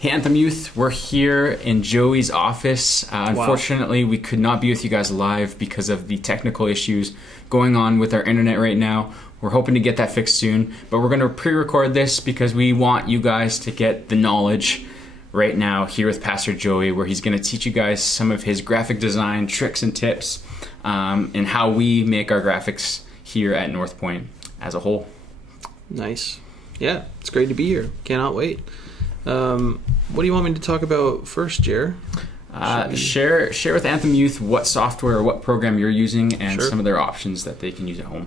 Hey, Anthem Youth, we're here in Joey's office. Unfortunately, we could not be with you guys live because of the technical issues going on with our internet right now. We're hoping to get that fixed soon, but we're going to pre-record this because we want you guys to get the knowledge right now here with Pastor Joey, where he's going to teach you guys some of his graphic design tricks and tips, and how we make our graphics here at North Point as a whole. Nice. Yeah, it's great to be here. Cannot wait. What do you want me to talk about first, Jer? Share with Anthem Youth what software or what program you're using and some of their options that they can use at home.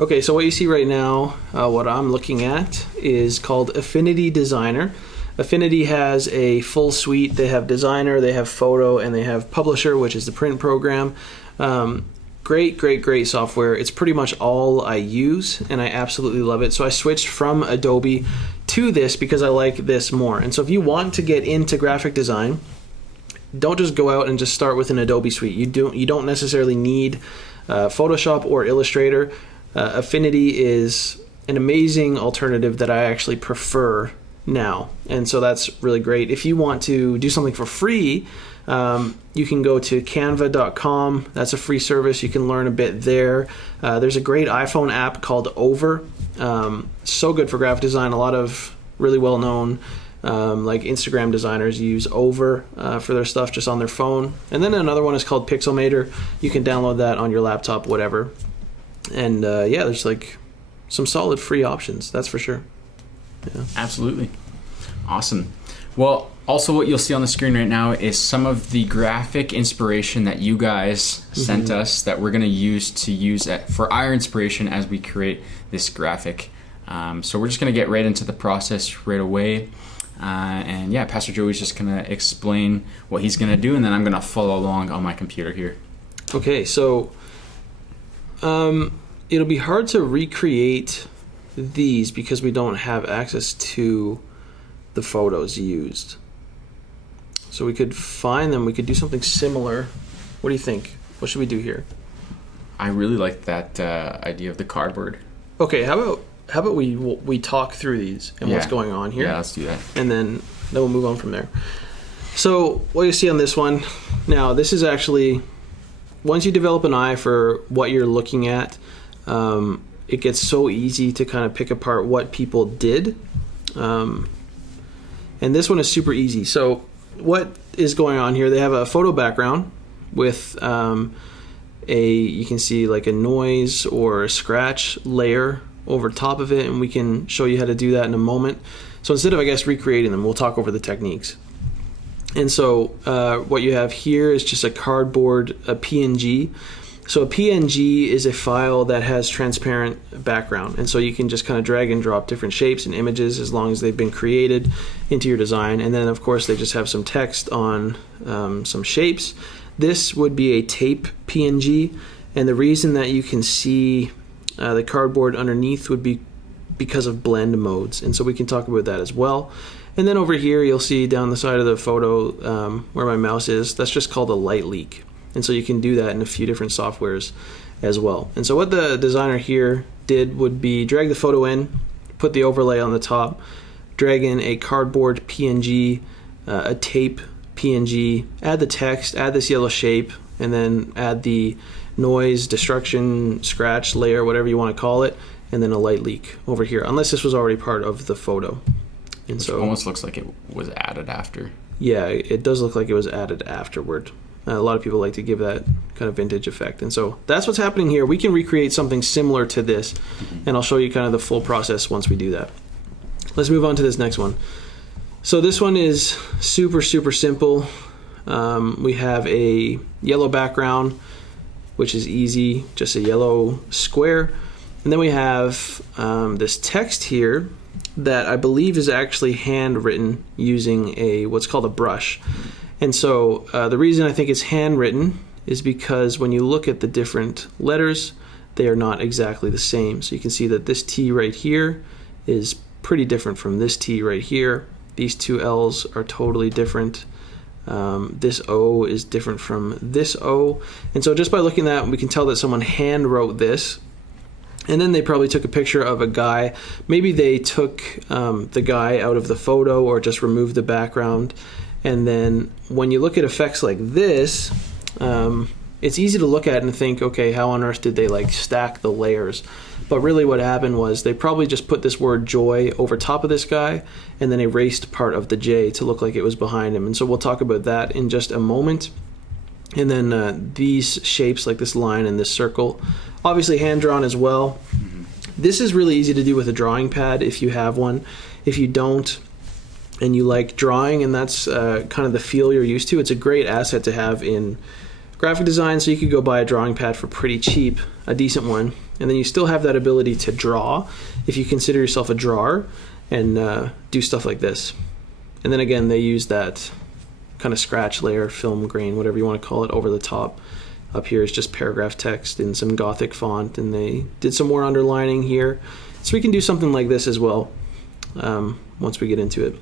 Okay, so what you see right now, what I'm looking at is called Affinity Designer. Affinity has a full suite. They have Designer, they have Photo, and they have Publisher, which is the print program. Great software. It's pretty much all I use, and I absolutely love it. So I switched from Adobe to this because I like this more. And so if you want to get into graphic design, don't just go out and just start with an Adobe suite. You don't necessarily need Photoshop or Illustrator. Affinity is an amazing alternative that I actually prefer now, and so that's really great. If you want to do something for free, you can go to canva.com. That's a free service. You can learn a bit there. There's a great iPhone app called Over. So good for graphic design. A lot of really well-known like Instagram designers use Over for their stuff just on their phone. And then another one is called Pixelmator. You can download that on your laptop, whatever. And yeah, there's like some solid free options, that's for sure. Yeah. Absolutely. Awesome. Well, also what you'll see on the screen right now is some of the graphic inspiration that you guys sent us that we're going to use for our inspiration as we create this graphic. So we're just going to get right into the process right away. And yeah, Pastor Joey's just going to explain what he's going to do, and then I'm going to follow along on my computer here. Okay, so it'll be hard to recreate these because we don't have access to the photos used. So we could find them. We could do something similar. What do you think? What should we do here? I really like that idea of the cardboard. Okay, how about we talk through these and what's going on here? Yeah, let's do that. And then we'll move on from there. So what you see on this one, now this is actually, once you develop an eye for what you're looking at, it gets so easy to kind of pick apart what people did. And this one is super easy. So what is going on here? They have a photo background with you can see like a noise or a scratch layer over top of it, and we can show you how to do that in a moment. So instead of, I guess, recreating them, we'll talk over the techniques. And so what you have here is just a cardboard, a PNG. So a PNG is a file that has transparent background, and so you can just kind of drag and drop different shapes and images as long as they've been created into your design. And then, of course, they just have some text on some shapes. This would be a tape PNG, and the reason that you can see the cardboard underneath would be because of blend modes, and so we can talk about that as well. And then over here, you'll see down the side of the photo where my mouse is, that's just called a light leak. And so you can do that in a few different softwares as well. And so what the designer here did would be drag the photo in, put the overlay on the top, drag in a cardboard PNG, a tape PNG, add the text, add this yellow shape, and then add the noise, destruction, scratch layer, whatever you want to call it, and then a light leak over here, unless this was already part of the photo. And Which so almost looks like it was added after. Yeah, it does look like it was added afterward. A lot of people like to give that kind of vintage effect. And so that's what's happening here. We can recreate something similar to this, and I'll show you kind of the full process once we do that. Let's move on to this next one. So this one is super simple. We have a yellow background, which is easy, just a yellow square. And then we have this text here that I believe is actually handwritten using what's called a brush. And so the reason I think it's handwritten is because when you look at the different letters, they are not exactly the same. So you can see that this T right here is pretty different from this T right here. These two L's are totally different. This O is different from this O. And so just by looking at that, we can tell that someone hand wrote this. And then they probably took a picture of a guy. Maybe they took the guy out of the photo or just removed the background. And then when you look at effects like this, it's easy to look at and think, okay, how on earth did they like stack the layers? But really what happened was they probably just put this word joy over top of this guy and then erased part of the J to look like it was behind him. And so we'll talk about that in just a moment. And then these shapes like this line and this circle, obviously hand drawn as well. Mm-hmm. This is really easy to do with a drawing pad if you have one. If you don't and you like drawing and that's kind of the feel you're used to, it's a great asset to have in graphic design. So you could go buy a drawing pad for pretty cheap, a decent one, and then you still have that ability to draw if you consider yourself a drawer and do stuff like this. And then again, they use that kind of scratch layer, film grain, whatever you want to call it, over the top. Up here is just paragraph text in some Gothic font, and they did some more underlining here. So we can do something like this as well once we get into it.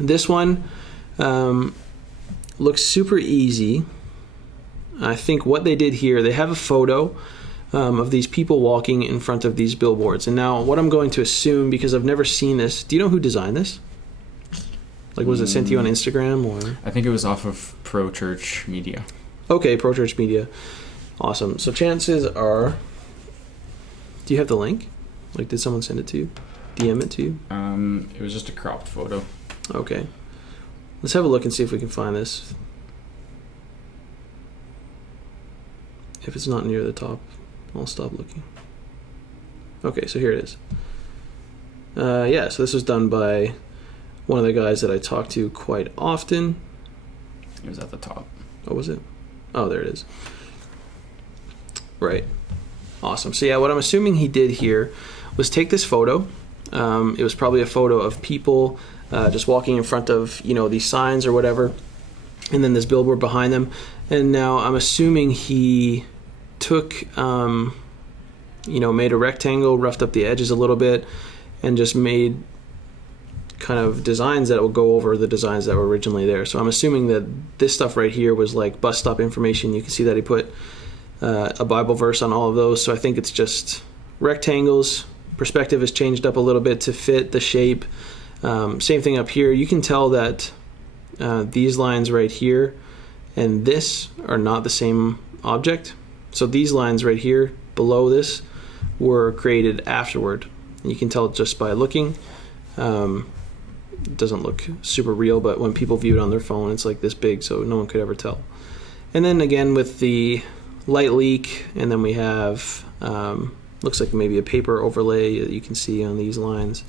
This one looks super easy. I think what they did here, they have a photo of these people walking in front of these billboards. And now what I'm going to assume, because I've never seen this, do you know who designed this? Like, was it sent to you on Instagram or? I think it was off of Pro Church Media. Okay, Pro Church Media. Awesome. So chances are, do you have the link? Like, did someone send it to you? DM it to you? It was just a cropped photo. Okay. Let's have a look and see if we can find this. If it's not near the top, I'll stop looking. Okay, so here it is. Yeah, so this was done by one of the guys that I talk to quite often. It was at the top. Oh, was it? Oh, there it is. Right. Awesome. So yeah, what I'm assuming he did here was take this photo. It was probably a photo of people just walking in front of, these signs or whatever, and then this billboard behind them. And now I'm assuming he took, made a rectangle, roughed up the edges a little bit, and just made kind of designs that will go over the designs that were originally there. So I'm assuming that this stuff right here was like bus stop information. You can see that he put a Bible verse on all of those. So I think it's just rectangles. Perspective is changed up a little bit to fit the shape. Same thing up here. You can tell that these lines right here and this are not the same object. So these lines right here below this were created afterward. You can tell just by looking. It doesn't look super real, but when people view it on their phone, it's like this big, so no one could ever tell. And then again with the light leak, and then we have looks like maybe a paper overlay that you can see on these lines,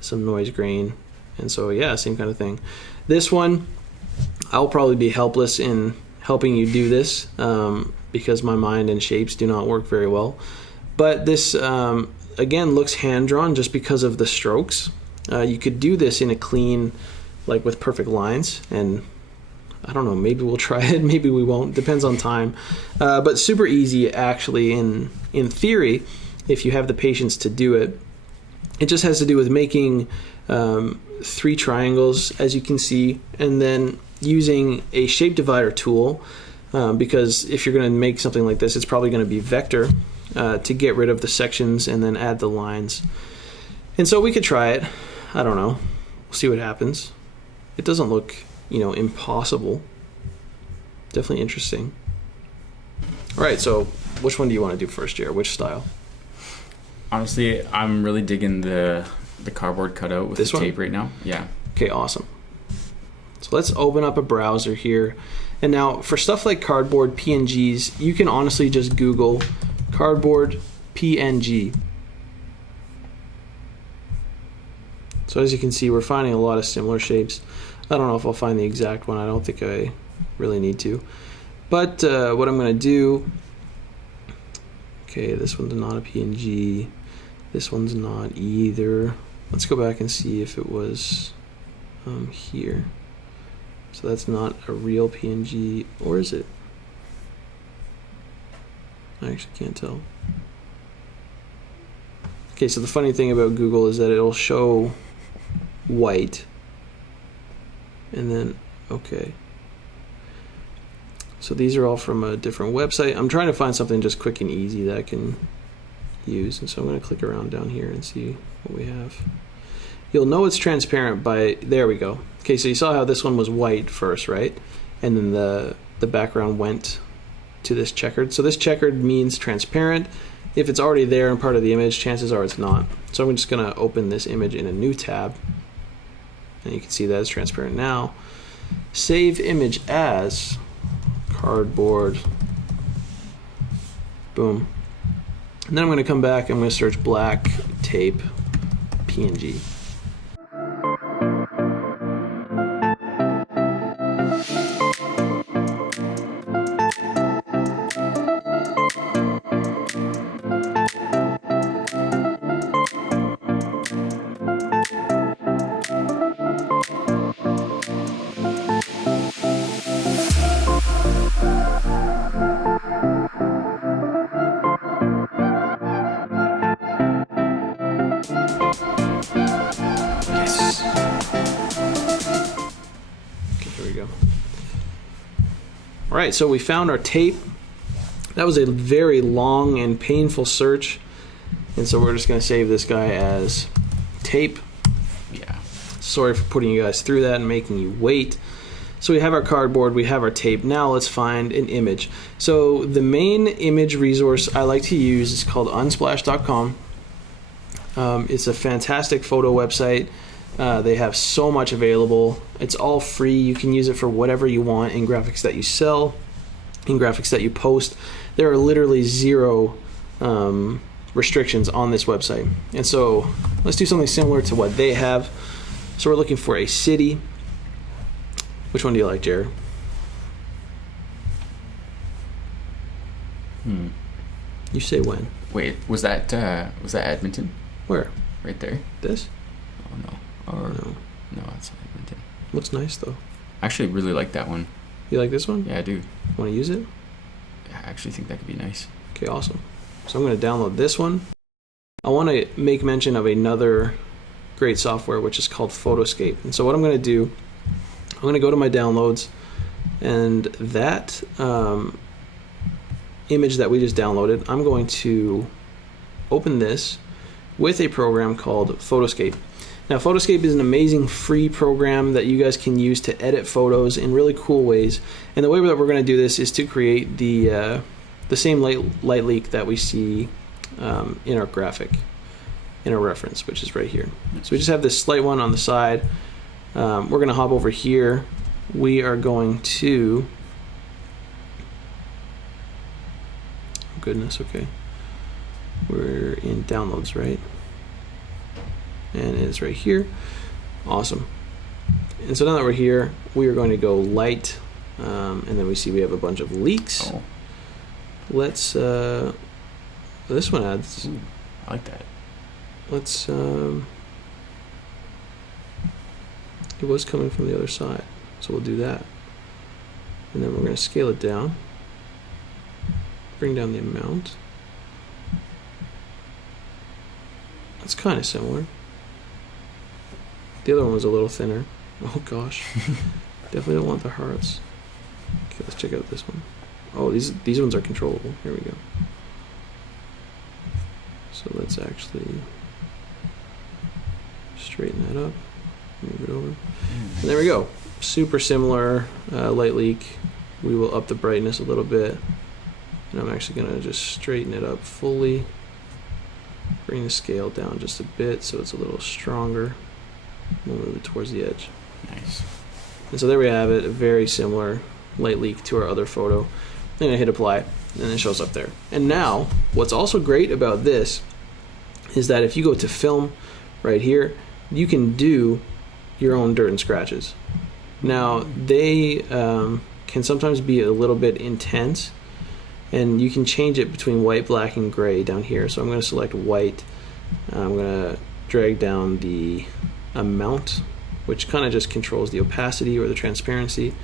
some noise grain, and so yeah, same kind of thing. This one, I'll probably be helpless in helping you do this because my mind and shapes do not work very well. But this again looks hand drawn just because of the strokes. You could do this in a clean, like with perfect lines, and I don't know, maybe we'll try it, maybe we won't, depends on time. But super easy actually in theory, if you have the patience to do it. It just has to do with making 3 triangles, as you can see, and then using a shape divider tool, because if you're going to make something like this, it's probably going to be vector to get rid of the sections and then add the lines. And so we could try it. I don't know. We'll see what happens. It doesn't look, impossible. Definitely interesting. All right, so which one do you want to do first, Jared? Which style? Honestly, I'm really digging the cardboard cutout with this the one? tape right now. Yeah. Okay, awesome. So let's open up a browser here. And now for stuff like cardboard PNGs, you can honestly just Google cardboard PNG. So as you can see, we're finding a lot of similar shapes. I don't know if I'll find the exact one. I don't think I really need to. But what I'm going to do... Okay, this one's not a PNG. This one's not either. Let's go back and see if it was here. So that's not a real PNG, or is it? I actually can't tell. Okay, so the funny thing about Google is that it'll show white, and then, okay. So these are all from a different website. I'm trying to find something just quick and easy that I can use. And so I'm going to click around down here and see what we have. You'll know it's transparent by, there we go. Okay, so you saw how this one was white first, right? And then the background went to this checkered. So this checkered means transparent. If it's already there and part of the image, chances are it's not. So I'm just going to open this image in a new tab. And you can see that it's transparent now. Save image as cardboard. Boom. And then I'm going to come back. I'm going to search black tape PNG. All right, so we found our tape. That was a very long and painful search. And so we're just going to save this guy as tape. Yeah. Sorry for putting you guys through that and making you wait. So we have our cardboard, we have our tape. Now let's find an image. So the main image resource I like to use is called unsplash.com. It's a fantastic photo website. They have so much available. It's all free. You can use it for whatever you want in graphics that you sell, in graphics that you post. There are literally zero restrictions on this website. And so let's do something similar to what they have. So we're looking for a city. Which one do you like, Jared? You say when. Wait, was that Edmonton? Where? Right there. This? Oh no. Or no, it's not Edmonton. Looks nice though. I actually really like that one. You like this one? Yeah, I do. Want to use it? Yeah, I actually think that could be nice. Okay, awesome. So I'm going to download this one. I want to make mention of another great software which is called Photoscape. And so what I'm going to do, I'm going to go to my downloads, and that image that we just downloaded, I'm going to open this with a program called Photoscape. Now, Photoscape is an amazing free program that you guys can use to edit photos in really cool ways. And the way that we're going to do this is to create the same light leak that we see in our graphic, in our reference, which is right here. So we just have this slight one on the side. We're going to hop over here. We are going to... Oh, goodness, okay. We're in downloads, right? And it's right here. Awesome. And so now that we're here, we are going to go light, and then we see we have a bunch of leaks. Oh. Let's this one adds. Ooh, I like that. Let's it was coming from the other side, so we'll do that. And then we're going to scale it down. Bring down the amount. That's kind of similar. The other one was a little thinner. Oh gosh. Definitely don't want the hearts. Okay, let's check out this one. Oh, these ones are controllable. Here we go. So let's actually straighten that up. Move it over. And there we go. Super similar light leak. We will up the brightness a little bit. And I'm actually going to just straighten it up fully. Bring the scale down just a bit so it's a little stronger. We'll move it towards the edge. Nice. And so there we have it, a very similar light leak to our other photo. Then I hit apply, and it shows up there. And now, what's also great about this is that if you go to film right here, you can do your own dirt and scratches. Now, they can sometimes be a little bit intense, and you can change it between white, black, and gray down here. So I'm going to select white. I'm going to drag down the amount, which kind of just controls the opacity or the transparency.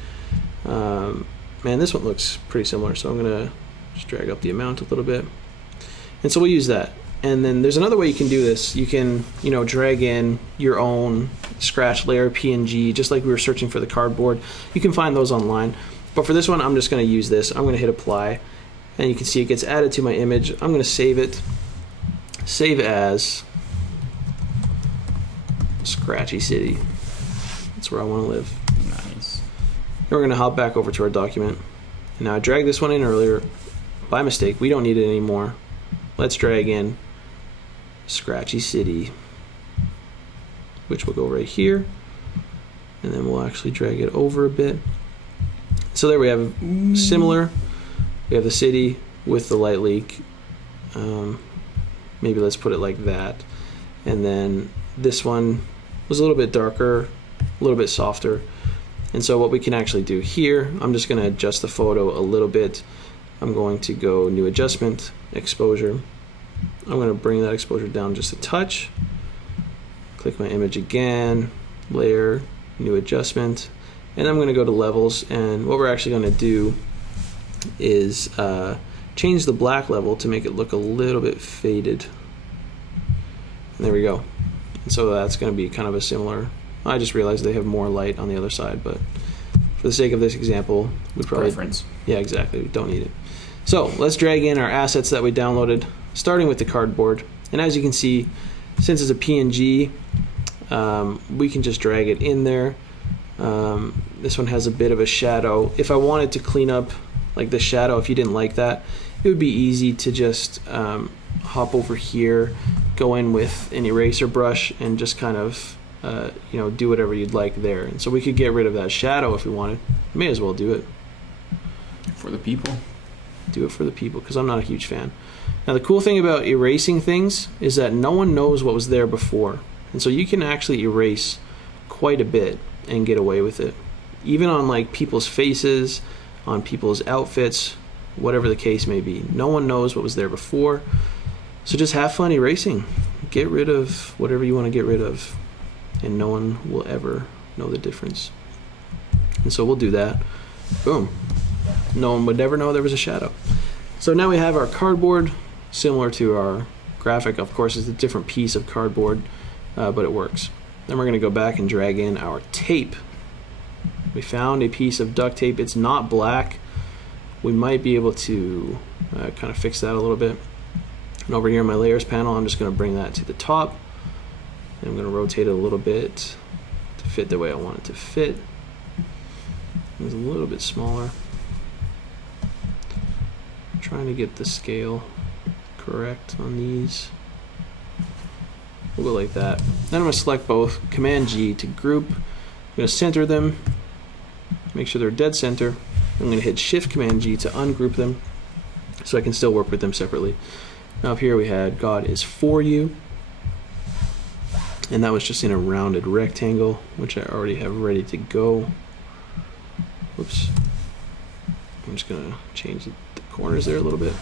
Man, this one looks pretty similar, so I'm going to just drag up the amount a little bit. And so we'll use that. And then there's another way you can do this. You can, drag in your own scratch layer PNG, just like we were searching for the cardboard. You can find those online. But for this one, I'm just going to use this. I'm going to hit apply. And you can see it gets added to my image. I'm going to save it. save as Scratchy City. That's where I want to live. Nice. Then we're going to hop back over to our document. And now I dragged this one in earlier by mistake. We don't need it anymore. Let's drag in Scratchy City, which will go right here. And then we'll actually drag it over a bit. So there we have similar. We have the city with the light leak. Maybe let's put it like that. And then this one was a little bit darker, a little bit softer. And so what we can actually do here, I'm just going to adjust the photo a little bit. I'm going to go new adjustment, exposure. I'm going to bring that exposure down just a touch. Click my image again, layer, new adjustment. And I'm going to go to levels. And what we're actually going to do is change the black level to make it look a little bit faded. And there we go. And so that's going to be kind of a similar. I just realized they have more light on the other side, but for the sake of this example, we probably Preference. Yeah, exactly. We don't need it. So let's drag in our assets that we downloaded, starting with the cardboard. And as you can see, since it's a PNG, we can just drag it in there. This one has a bit of a shadow. If I wanted to clean up like the shadow, if you didn't like that, it would be easy to just hop over here, go in with an eraser brush, and just kind of do whatever you'd like there. And so we could get rid of that shadow if we wanted. May as well do it. For the people. Do it for the people, because I'm not a huge fan. Now the cool thing about erasing things is that no one knows what was there before. And so you can actually erase quite a bit and get away with it. Even on like people's faces, on people's outfits, whatever the case may be. No one knows what was there before. So just have fun erasing. Get rid of whatever you want to get rid of. And no one will ever know the difference. And so we'll do that. Boom. No one would ever know there was a shadow. So now we have our cardboard, similar to our graphic. Of course, it's a different piece of cardboard, but it works. Then we're going to go back and drag in our tape. We found a piece of duct tape. It's not black. We might be able to kind of fix that a little bit. And over here in my layers panel, I'm just going to bring that to the top. And I'm going to rotate it a little bit to fit the way I want it to fit. It's a little bit smaller. I'm trying to get the scale correct on these. We'll go like that. Then I'm going to select both, Command G to group. I'm going to center them, make sure they're dead center. I'm going to hit Shift Command G to ungroup them so I can still work with them separately. Now up here we had God is for you. And that was just in a rounded rectangle, which I already have ready to go. Whoops. I'm just going to change the corners there a little bit.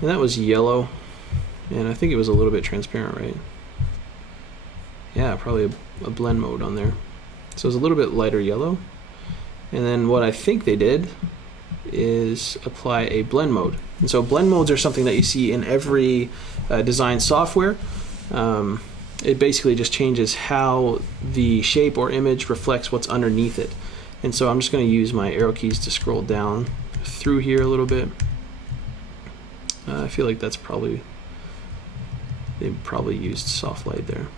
And that was yellow. And I think it was a little bit transparent, right? Yeah, probably a blend mode on there. So it was a little bit lighter yellow. And then what I think they did is apply a blend mode. And so blend modes are something that you see in every design software. It basically just changes how the shape or image reflects what's underneath it. And so I'm just going to use my arrow keys to scroll down through here a little bit. I feel like that's probably, they probably used soft light there.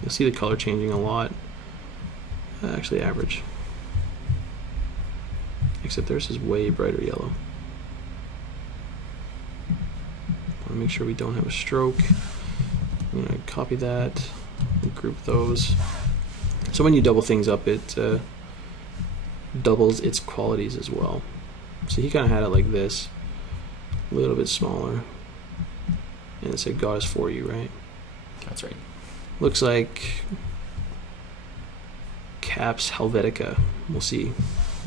You'll see the color changing a lot. Actually average. Except theirs is way brighter yellow. I want to make sure we don't have a stroke. I'm going to copy that and group those. So when you double things up, it doubles its qualities as well. So he kind of had it like this, a little bit smaller. And it said God is for you, right? That's right. Looks like Caps Helvetica. We'll see.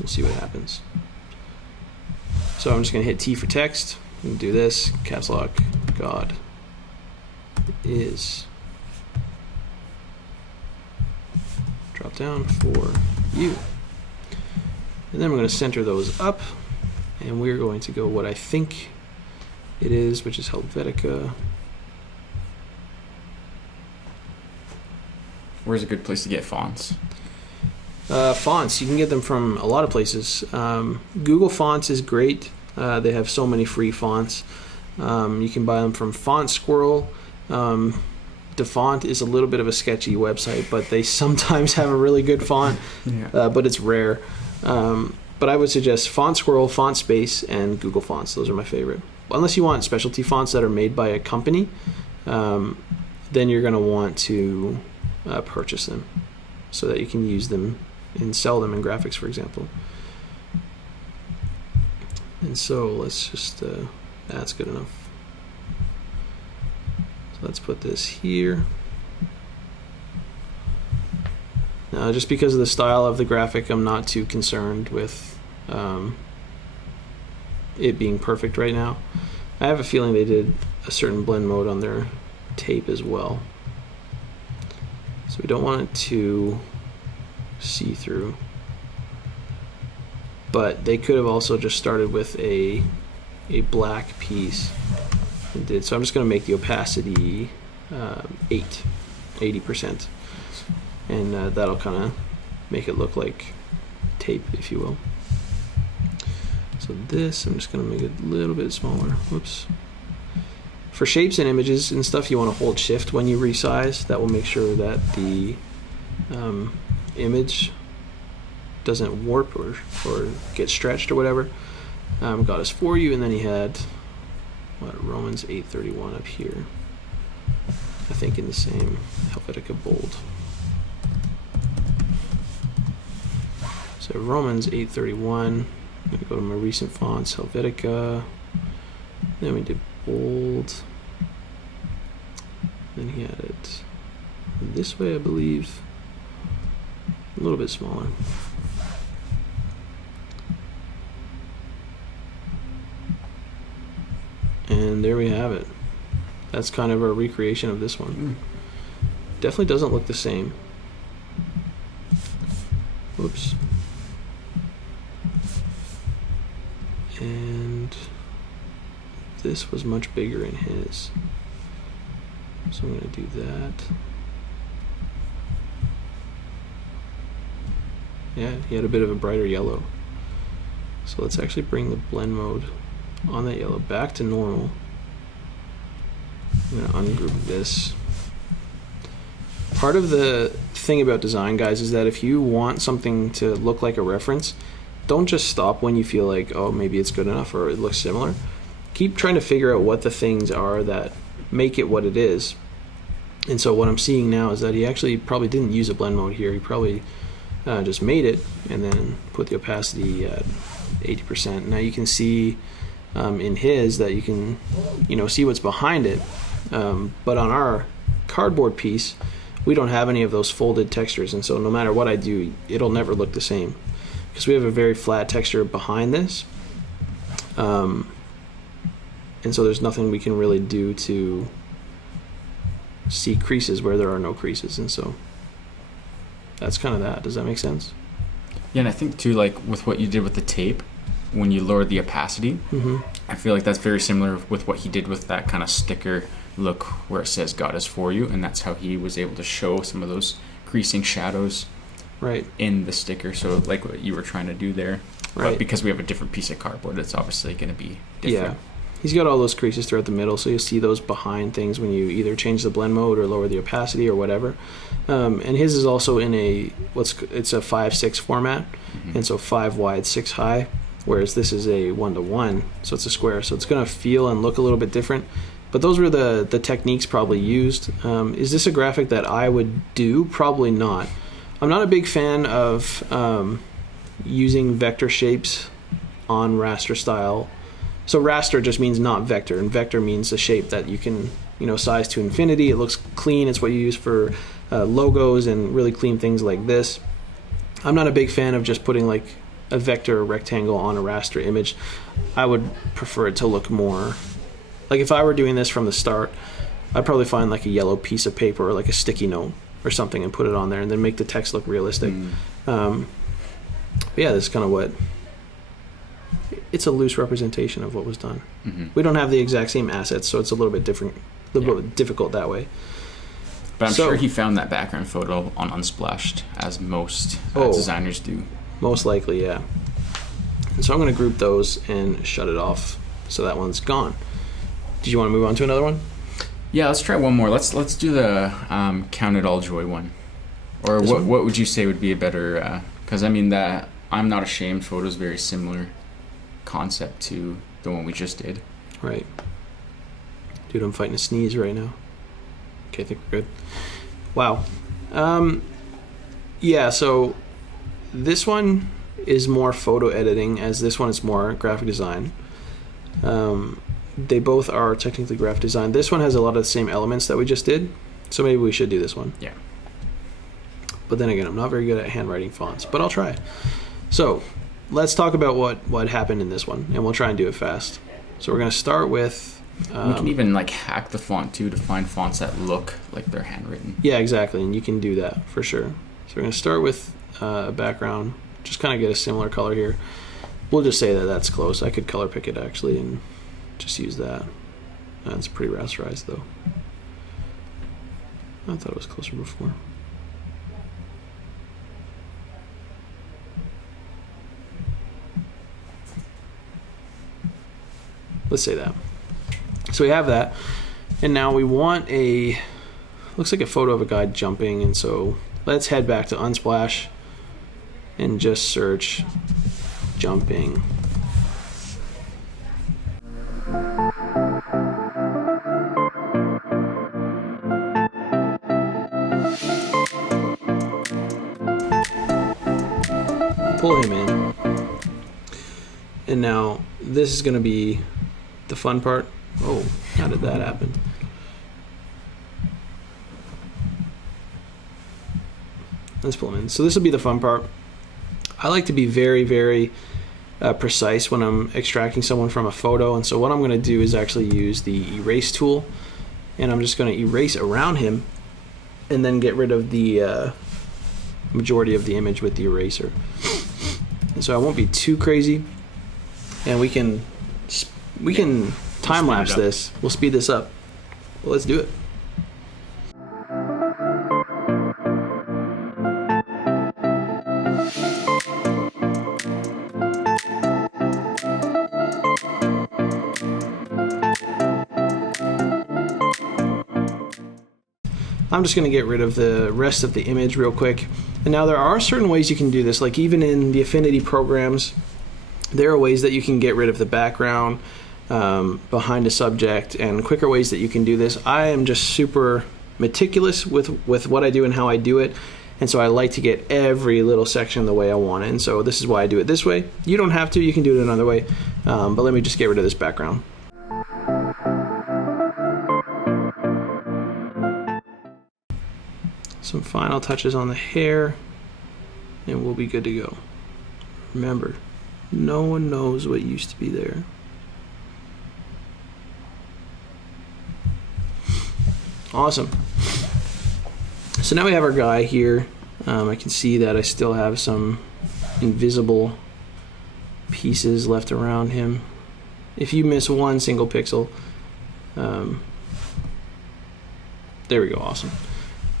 We'll see what happens. So I'm just going to hit T for text. We can do this. Caps lock. God is. Drop down for you. And then we're going to center those up. And we're going to go what I think it is, which is Helvetica. Where's a good place to get fonts? Fonts, you can get them from a lot of places. Google Fonts is great. They have so many free fonts. You can buy them from Font Squirrel. DeFont is a little bit of a sketchy website, but they sometimes have a really good font, but it's rare. But I would suggest Font Squirrel, Font Space, and Google Fonts. Those are my favorite. Unless you want specialty fonts that are made by a company, then you're going to want to purchase them so that you can use them and sell them in graphics, for example. And so let's just, that's good enough. So let's put this here. Now, just because of the style of the graphic, I'm not too concerned with it being perfect right now. I have a feeling they did a certain blend mode on their tape as well. So we don't want it to see through. But they could have also just started with a black piece and did. So I'm just going to make the opacity 80%. And that'll kind of make it look like tape, if you will. So this, I'm just going to make it a little bit smaller. Whoops. For shapes and images and stuff, you want to hold shift when you resize. That will make sure that the image doesn't warp or get stretched or whatever. Got us for you, and then he had Romans 8:31 up here. I think in the same Helvetica bold. So Romans 8:31. I'm going to go to my recent fonts, Helvetica. Then we did bold. Then he had it this way, I believe. A little bit smaller. And there we have it. That's kind of a recreation of this one. Definitely doesn't look the same. Whoops. And this was much bigger in his. So I'm going to do that. Yeah, he had a bit of a brighter yellow. So let's actually bring the blend mode on that yellow back to normal. I'm going to ungroup this. Part of the thing about design, guys, is that if you want something to look like a reference, don't just stop when you feel like, oh, maybe it's good enough or it looks similar. Keep trying to figure out what the things are that make it what it is. And so what I'm seeing now is that he actually probably didn't use a blend mode here. He probably just made it and then put the opacity at 80%. Now you can see in his that you can, see what's behind it. But on our cardboard piece, we don't have any of those folded textures. And so no matter what I do, it'll never look the same because we have a very flat texture behind this. And so there's nothing we can really do to see creases where there are no creases. And so that's kind of that. Does that make sense? Yeah, and I think too, like with what you did with the tape, when you lowered the opacity, I feel like that's very similar with what he did with that kind of sticker look where it says God is for you, and that's how he was able to show some of those creasing shadows in the sticker. So like what you were trying to do there. Right. But because we have a different piece of cardboard, it's obviously going to be different. Yeah. He's got all those creases throughout the middle, so you'll see those behind things when you either change the blend mode or lower the opacity or whatever. And his is also in it's a 5:6 format, and so 5 wide, 6 high, whereas this is a 1:1, so it's a square. So it's going to feel and look a little bit different. But those were the techniques probably used. Is this a graphic that I would do? Probably not. I'm not a big fan of using vector shapes on raster style. So raster just means not vector, and vector means a shape that you can, size to infinity. It looks clean. It's what you use for logos and really clean things like this. I'm not a big fan of just putting like a vector or rectangle on a raster image. I would prefer it to look more like if I were doing this from the start, I'd probably find like a yellow piece of paper or like a sticky note or something and put it on there and then make the text look realistic. But yeah, that's kind of what... It's a loose representation of what was done. We don't have the exact same assets, so it's a little bit different, difficult that way. But I'm sure he found that background photo on Unsplashed, as most designers do. Most likely, yeah. And so I'm going to group those and shut it off, so that one's gone. Do you want to move on to another one? Yeah, let's try one more. Let's do the Count It All Joy one. Or what would you say would be a better? Because I mean that I'm Not Ashamed photo is very similar concept to the one we just did. Right. Dude, I'm fighting a sneeze right now. Okay, I think we're good. Wow. Yeah, so this one is more photo editing, as this one is more graphic design. They both are technically graphic design. This one has a lot of the same elements that we just did, so maybe we should do this one. Yeah. But then again, I'm not very good at handwriting fonts, but I'll try. So let's talk about what happened in this one, and we'll try and do it fast. So we're going to start with... we can even like hack the font too to find fonts that look like they're handwritten. Yeah, exactly, and you can do that for sure. So we're going to start with a background, just kind of get a similar color here. We'll just say that that's close. I could color pick it actually and just use that. That's pretty rasterized though. I thought it was closer before. Let's say that. So we have that, and now we want looks like a photo of a guy jumping, and so let's head back to Unsplash and just search jumping. Pull him in, and now this is going to be the fun part. Oh, how did that happen? Let's pull him in. So this will be the fun part. I like to be very, very precise when I'm extracting someone from a photo, and so what I'm going to do is actually use the erase tool, and I'm just going to erase around him and then get rid of the majority of the image with the eraser. And so I won't be too crazy, and we can time lapse this. We'll speed this up. Well, let's do it. I'm just going to get rid of the rest of the image real quick. And now there are certain ways you can do this, like even in the Affinity programs, there are ways that you can get rid of the background behind a subject, and quicker ways that you can do this. I am just super meticulous with what I do and how I do it, and so I like to get every little section the way I want it, and so this is why I do it this way. You don't have to, you can do it another way, but let me just get rid of this background. Some final touches on the hair, and we'll be good to go. Remember, no one knows what used to be there. Awesome. So now we have our guy here. I can see that I still have some invisible pieces left around him. If you miss one single pixel, there we go, awesome.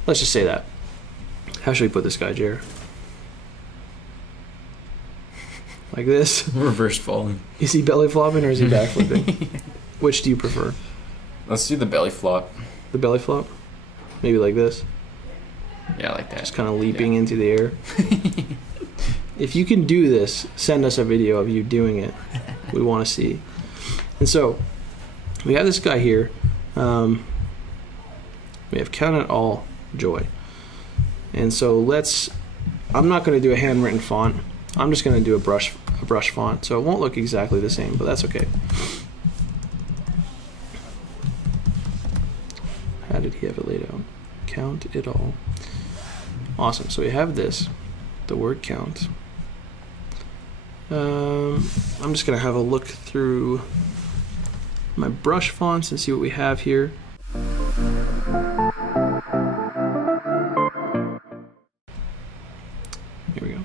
Let's just say that. How should we put this guy, Jer? Like this? Reverse falling. Is he belly flopping or is he back flipping? Which do you prefer? Let's do the belly flop. The belly flop? Maybe like this? Yeah, like that. Just kind of leaping into the air. If you can do this, send us a video of you doing it. We want to see. And so, we have this guy here. We have Count It All Joy. And so I'm not going to do a handwritten font. I'm just going to do a brush font. So it won't look exactly the same, but that's okay. How did he have it laid out? Count it all. Awesome. So we have this, the word count. I'm just going to have a look through my brush fonts and see what we have here. Here we go.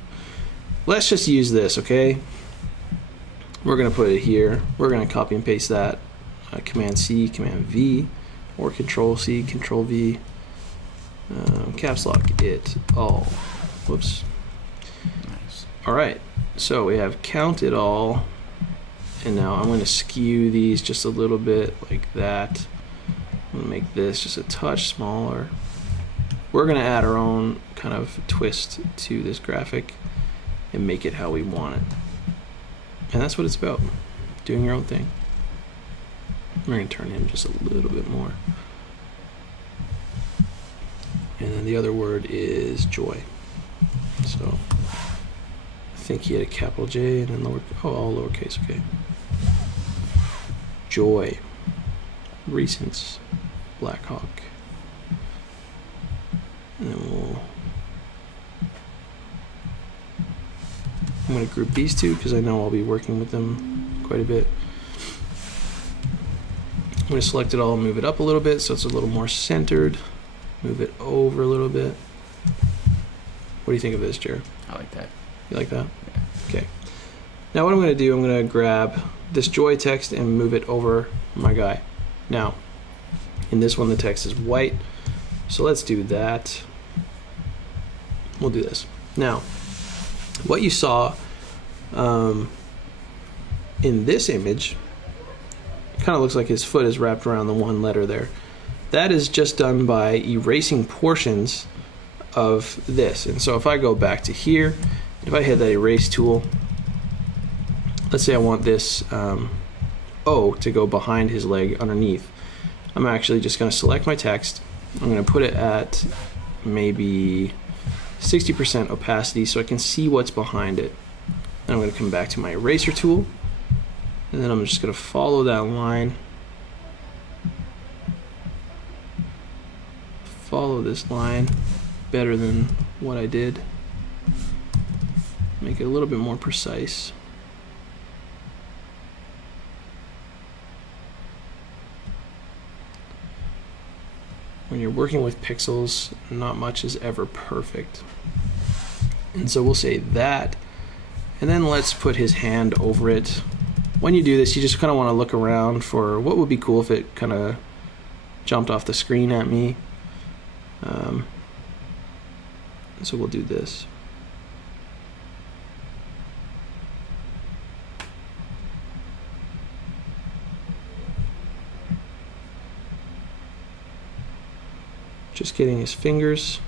Let's just use this, okay? We're going to put it here. We're going to copy and paste that. Command C, Command V, or Control C, Control V. Caps lock it all. Whoops. Nice. All right. So we have Count It All And now I'm going to skew these just a little bit like that. I'm going to make this just a touch smaller. We're going to add our own kind of twist to this graphic and make it how we want it. And that's what it's about, doing your own thing. We're going to turn him just a little bit more. And then the other word is joy. So I think he had a capital J and then all lowercase, okay. Joy. Recents. Blackhawk. And then I'm going to group these two because I know I'll be working with them quite a bit. I'm going to select it all and move it up a little bit so it's a little more centered. Move it over a little bit. What do you think of this, Jared? I like that. You like that? Yeah. Okay. Now what I'm going to do, I'm going to grab this joy text and move it over my guy. Now, in this one the text is white, so let's do that. We'll do this. Now, what you saw in this image kind of looks like his foot is wrapped around the one letter there. That is just done by erasing portions of this. And so if I go back to here, if I hit that erase tool, let's say I want this O to go behind his leg underneath. I'm actually just going to select my text. I'm going to put it at maybe 60% opacity so I can see what's behind it. Then I'm going to come back to my eraser tool, and then I'm just going to follow that line. Follow this line better than what I did. Make it a little bit more precise. When you're working with pixels, not much is ever perfect. And so we'll say that, and then let's put his hand over it. When you do this, you just kind of want to look around for what would be cool if it kind of jumped off the screen at me. So we'll do this. Just getting his fingers.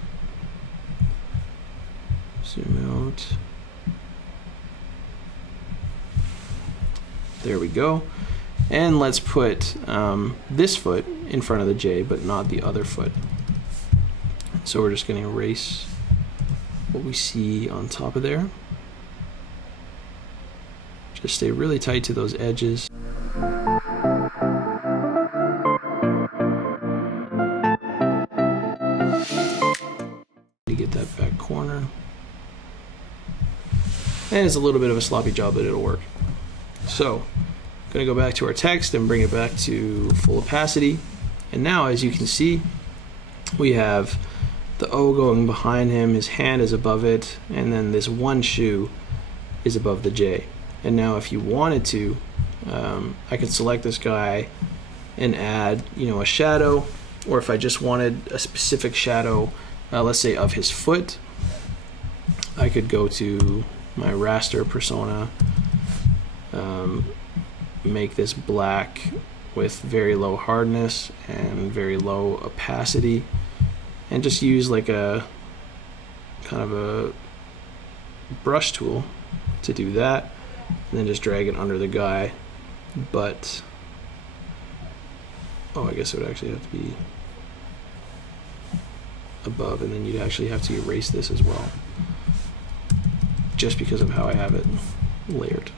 Zoom out. There we go. And let's put this foot in front of the J, but not the other foot. So we're just going to erase what we see on top of there. Just stay really tight to those edges. To get that back corner. And it's a little bit of a sloppy job, but it'll work. So, I'm going to go back to our text and bring it back to full opacity. And now, as you can see, we have the O going behind him, his hand is above it, and then this one shoe is above the J. And now if you wanted to, I could select this guy and add, a shadow, or if I just wanted a specific shadow, let's say of his foot, I could go to my raster persona, make this black with very low hardness and very low opacity, and just use like a kind of a brush tool to do that, and then just drag it under the guy. But I guess it would actually have to be above, and then you'd actually have to erase this as well, just because of how I have it layered.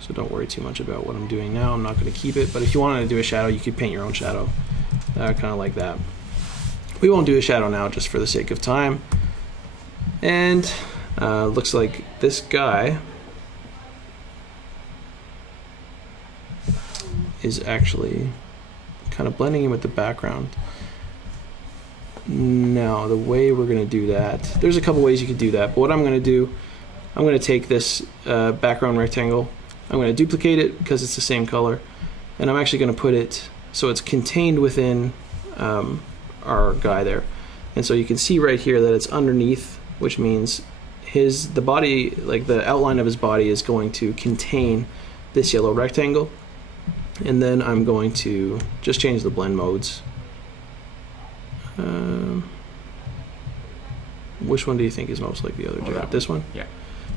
So don't worry too much about what I'm doing now. I'm not going to keep it, but if you wanted to do a shadow, you could paint your own shadow, kind of like that. We won't do a shadow now just for the sake of time. And looks like this guy is actually kind of blending in with the background. Now, the way we're going to do that, there's a couple ways you could do that, but what I'm going to do, I'm going to take this background rectangle, I'm going to duplicate it because it's the same color, and I'm actually going to put it so it's contained within our guy there. And so you can see right here that it's underneath, which means the body, like the outline of his body, is going to contain this yellow rectangle. And then I'm going to just change the blend modes. Which one do you think is most like the other? This one? Yeah.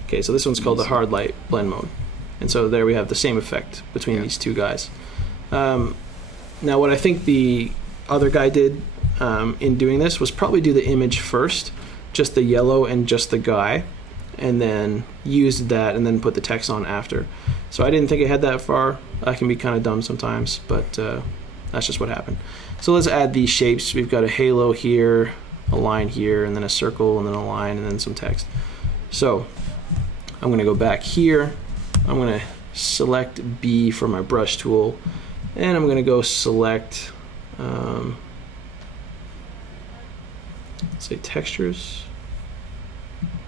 Okay, so this one's called the hard light blend mode. And so there we have the same effect between these two guys. Now what I think the other guy did in doing this was probably do the image first, just the yellow and just the guy, and then used that and then put the text on after. So I didn't think I had that far. I can be kind of dumb sometimes, but that's just what happened. So let's add these shapes. We've got a halo here, a line here, and then a circle, and then a line, and then some text. So I'm going to go back here. I'm going to select B for my brush tool, and I'm going to go select, let's say textures.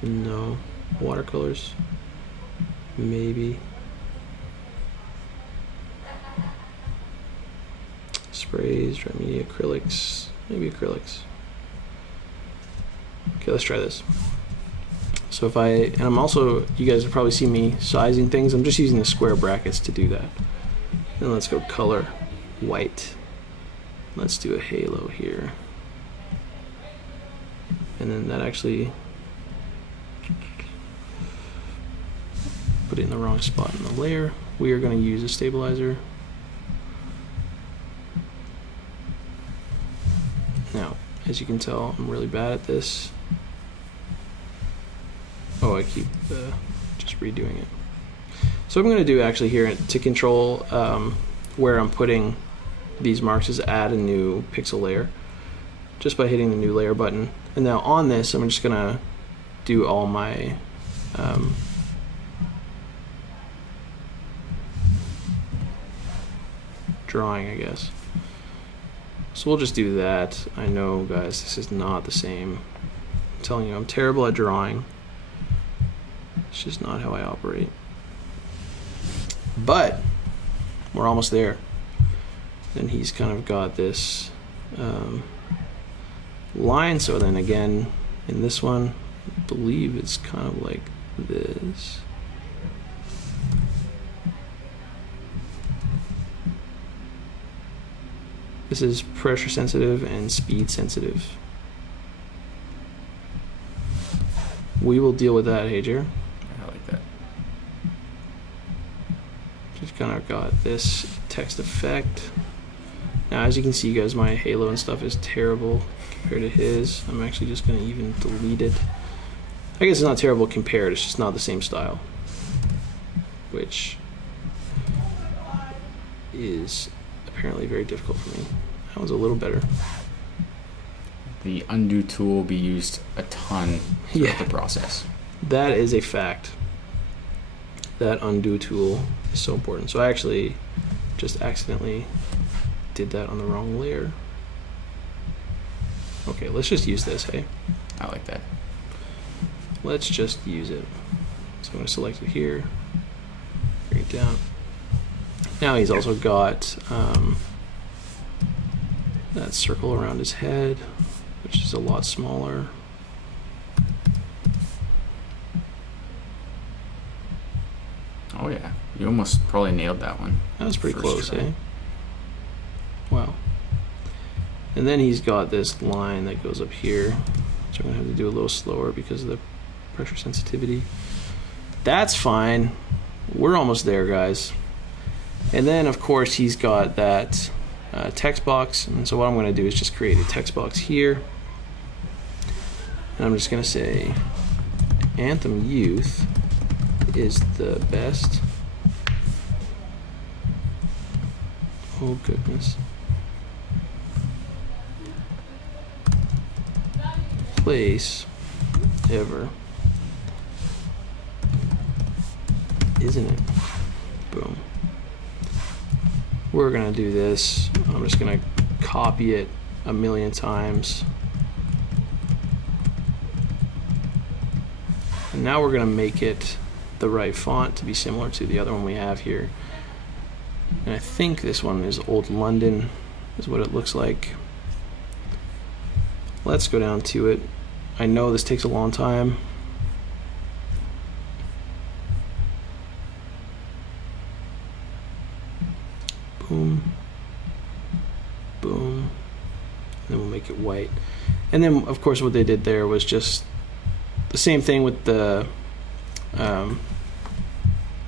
No. Watercolors. Maybe. Sprays, dry media, acrylics. Maybe acrylics. Okay, let's try this. So if and I'm also, you guys have probably seen me sizing things. I'm just using the square brackets to do that. Then let's go color, white. Let's do a halo here. And then that actually put it in the wrong spot in the layer. We are going to use a stabilizer. Now, as you can tell, I'm really bad at this. Oh, I keep just redoing it. So what I'm going to do actually here to control where I'm putting these marks is add a new pixel layer just by hitting the new layer button. And now on this, I'm just going to do all my drawing, I guess. So we'll just do that. I know, guys, this is not the same. I'm telling you, I'm terrible at drawing. It's just not how I operate. But we're almost there. And he's kind of got this line. So then again, in this one, I believe it's kind of like this. This is pressure sensitive and speed sensitive. We will deal with that, Hager. I like that. Just kind of got this text effect. Now, as you can see, guys, my halo and stuff is terrible compared to his. I'm actually just going to even delete it. I guess it's not terrible compared, it's just not the same style. Which is apparently very difficult for me. That one's a little better. The undo tool will be used a ton throughout the process. That is a fact. That undo tool is so important. So I actually just accidentally did that on the wrong layer. Okay, let's just use this, hey? I like that. Let's just use it. So I'm going to select it here, bring it down. Now he's also got that circle around his head, which is a lot smaller. Oh yeah, you almost probably nailed that one. That was pretty close, eh? Wow. And then he's got this line that goes up here, which I'm going to have to do a little slower because of the pressure sensitivity. That's fine. We're almost there, guys. And then, of course, he's got that text box. And so what I'm going to do is just create a text box here. And I'm just going to say, Anthem Youth is the best. Oh, goodness. Place ever. Isn't it? Boom. We're gonna do this. I'm just gonna copy it a million times. And now we're gonna make it the right font to be similar to the other one we have here. And I think this one is Old London, is what it looks like. Let's go down to it. I know this takes a long time. Boom. Boom. And then we'll make it white. And then, of course, what they did there was just the same thing with the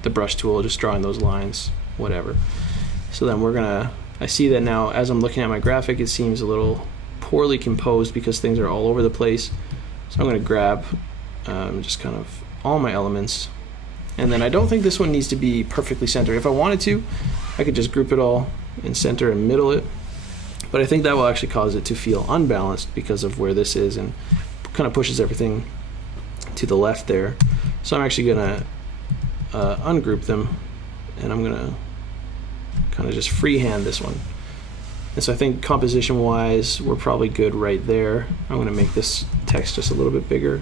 brush tool, just drawing those lines, whatever. So then we're gonna, I see that now as I'm looking at my graphic, it seems a little poorly composed because things are all over the place. So I'm gonna grab just kind of all my elements. And then I don't think this one needs to be perfectly centered. If I wanted to, I could just group it all and center and middle it. But I think that will actually cause it to feel unbalanced because of where this is, and kind of pushes everything to the left there. So I'm actually gonna ungroup them, and I'm gonna kind of just freehand this one. And so I think composition wise, we're probably good right there. I'm gonna make this text just a little bit bigger,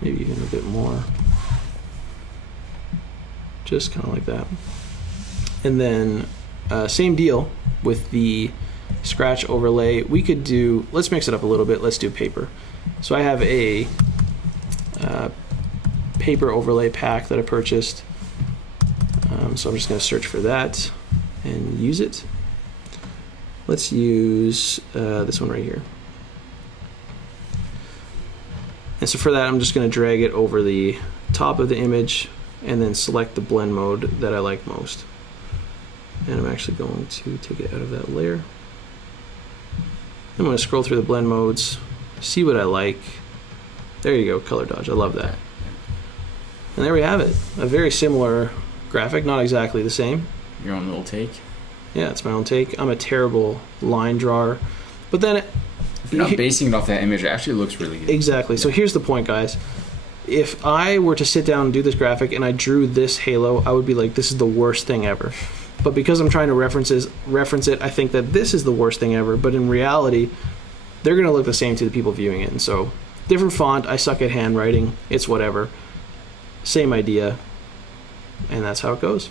maybe even a bit more. Just kind of like that. And then same deal with the scratch overlay. We could do, let's mix it up a little bit. Let's do paper. So I have a paper overlay pack that I purchased. So I'm just going to search for that and use it. Let's use this one right here. And so for that, I'm just going to drag it over the top of the image and then select the blend mode that I like most. And I'm actually going to take it out of that layer. I'm going to scroll through the blend modes, see what I like. There you go, color dodge. I love that. And there we have it. A very similar graphic, not exactly the same. Your own little take. Yeah, it's my own take. I'm a terrible line drawer. But then if you're not basing it off that image, it actually looks really good. Exactly. So here's the point, guys. If I were to sit down and do this graphic and I drew this halo, I would be like, this is the worst thing ever. But because I'm trying to reference it, I think that this is the worst thing ever. But in reality, they're going to look the same to the people viewing it. And so, different font, I suck at handwriting, it's whatever. Same idea. And that's how it goes.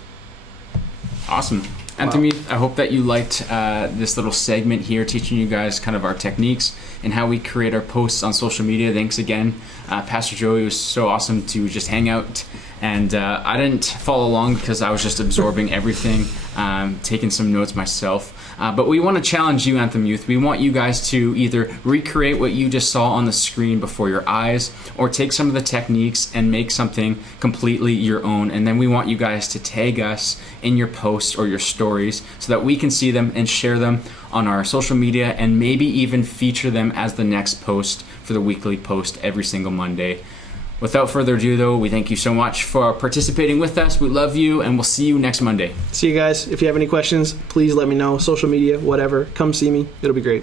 Awesome. Anthem, I hope that you liked this little segment here, teaching you guys kind of our techniques and how we create our posts on social media. Thanks again. Pastor Joey, was so awesome to just hang out. And I didn't follow along because I was just absorbing everything, taking some notes myself. But we want to challenge you, Anthem Youth. We want you guys to either recreate what you just saw on the screen before your eyes, or take some of the techniques and make something completely your own. And then we want you guys to tag us in your posts or your stories so that we can see them and share them on our social media, and maybe even feature them as the next post for the weekly post every single Monday. Without further ado, though, we thank you so much for participating with us. We love you, and we'll see you next Monday. See you guys. If you have any questions, please let me know. Social media, whatever. Come see me. It'll be great.